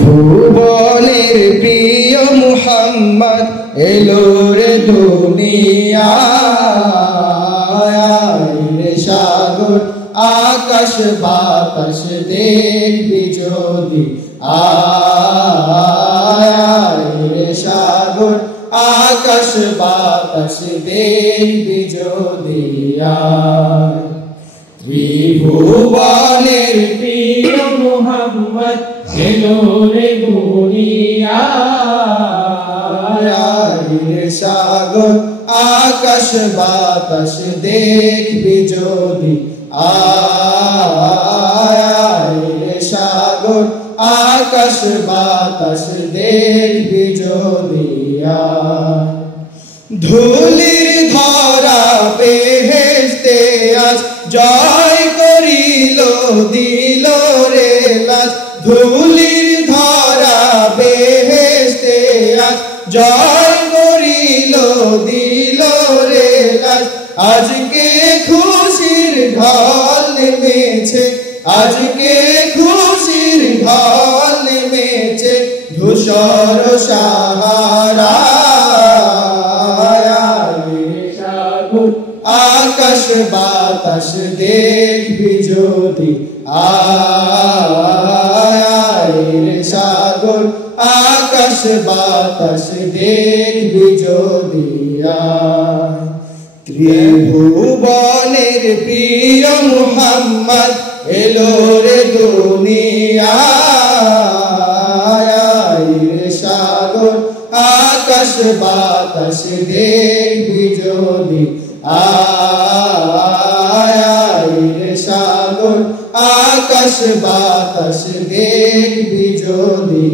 ভুবনের প্রিয় মুহাম্মদ এলো রে দুনিয়ায়, সাগর আকাশ বাতাস দেখবি যদি আয়, সাগর আকাশ বাতাস দেখবি যদি আয়। ত্রিভুবনের প্রিয় মুহাম্মদ এলো রে দুনিয়ায়, সাগর আকাশ বাতাস দেখবি যদি আয়, সাগর আকাশ বাতাস দেখবি যদি আয়। ধুলির ধরা বেহেশতে আজ জয় করিল দিল রে লাজ, ধুলির ধরা বেহেশতে আজ জয় করিল দিল রে লাজ। আজকে খুশির ঢল নেমেছে, আজকে খুশির ঢল নেমেছে ধূসর সাহারা, আকাশ বাতাস দেখবি যদি আয়, সাগর আকাশ বাতাস দেখবি যদি আয়। ত্রিভুবনের প্রিয় মুহাম্মদ এলো রে দুনিয়ায়, সাগর আকাশ বাতাস দেখবি যদি আয়, সাগর আকাশ বাতাস দেখবি যদি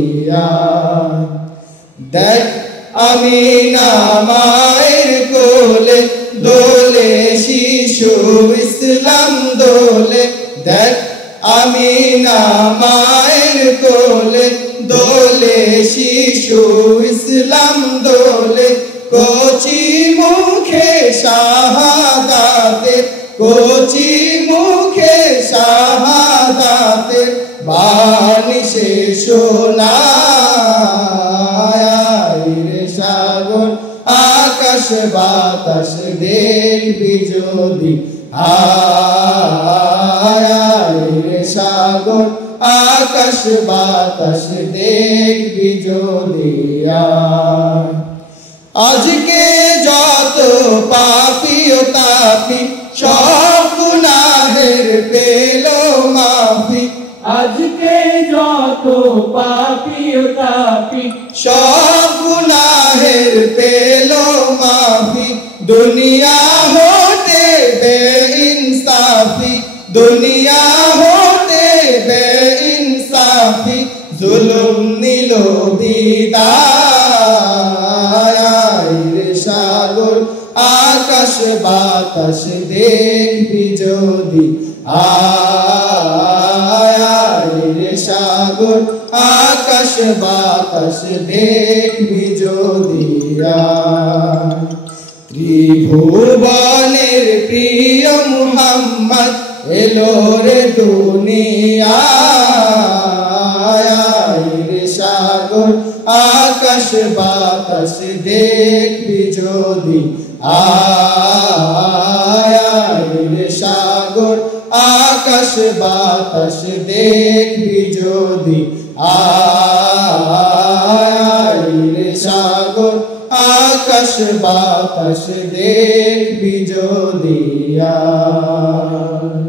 আয়। দেখ আমিনা মায়ের কোলে দোলে শিশু ইসলাম দোলে, দেখ আমিনা মায়ের কোলে দোলে শিশু ইসলাম দোলে। কচি মুখে শাহাদাতে, কচি মুখে শাহাদাতে বাণী সে শোনায়, সাগর আকাশ বাতাস দেখবি যদি আয়, সাগর আকাশ বাতাস দেখবি যদি আয়। আজকে যত পাপী ও তাপী সব গুনাহের পেল মাফি, আজকে যত পাপী ও তাপী সব গুনাহের পেল মাফি। দুনিয়া হতে বেইনসাফি, দুনিয়া হতে বেইনসাফি জুলুম নিল বিদায়, সাগর আকাশ বাতাস দেখবি যদি আয়, সাগর আকাশ বাতাস দেখবি যদি আয়। ত্রিভুবনের প্রিয় মুহাম্মদ এলো রে দুনিয়ায়, সাগর আকাশ বাতাস দেখবি যদি আয়, সাগর আকাশ বাতাস দেখবি যদি আয়, সাগর আকাশ বাতাস দেখবি যদি আয়।